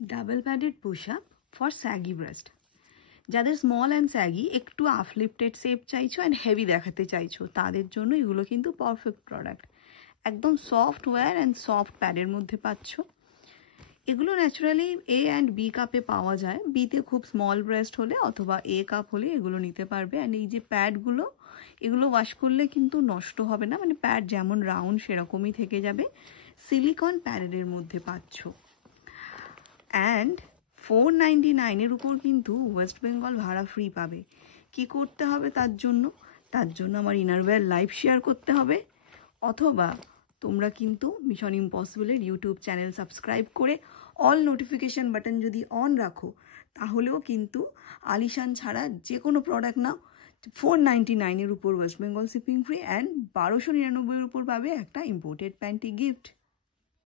Double padded push up for saggy breast. যাদের small and saggy, একটু আফলিফটেড shape চাইছো and heavy দেখাতে চাইছো, তাদের জন্য এগুলো কিন্তু পারফেক্ট প্রোডাক্ট। একদম সফট ওয়্যার অ্যান্ড সফট প্যাডের মধ্যে পাচ্ছ। এগুলো ন্যাচারালি এ অ্যান্ড বি কাপে পাওয়া যায়। বিতে খুব স্মল ব্রেস্ট হলে অথবা এ কাপ হলে এগুলো নিতে পারবে। অ্যান্ড এই যে প্যাডগুলো, এগুলো ওয়াশ করলে কিন্তু নষ্ট হবে না, মানে প্যাড যেমন রাউন্ড সেরকমই থেকে যাবে। সিলিকন প্যাডের মধ্যে পাচ্ছ। অ্যান্ড 499-এর উপর কিন্তু ওয়েস্ট বেঙ্গল ভাড়া ফ্রি পাবে। কি করতে হবে তার জন্য? আমার ইনারওয়্যার লাইভ শেয়ার করতে হবে, অথবা তোমরা কিন্তু মিশন ইম্পসিবলের ইউটিউব চ্যানেল সাবস্ক্রাইব করে অল নোটিফিকেশান বাটন যদি অন রাখো, তাহলেও কিন্তু আলিশান ছাড়া যে কোনো প্রোডাক্ট নাও 499-এর উপর West Bengal shipping free and 1299-এর উপর পাবে একটা ইম্পোর্টেড প্যান্টি গিফট।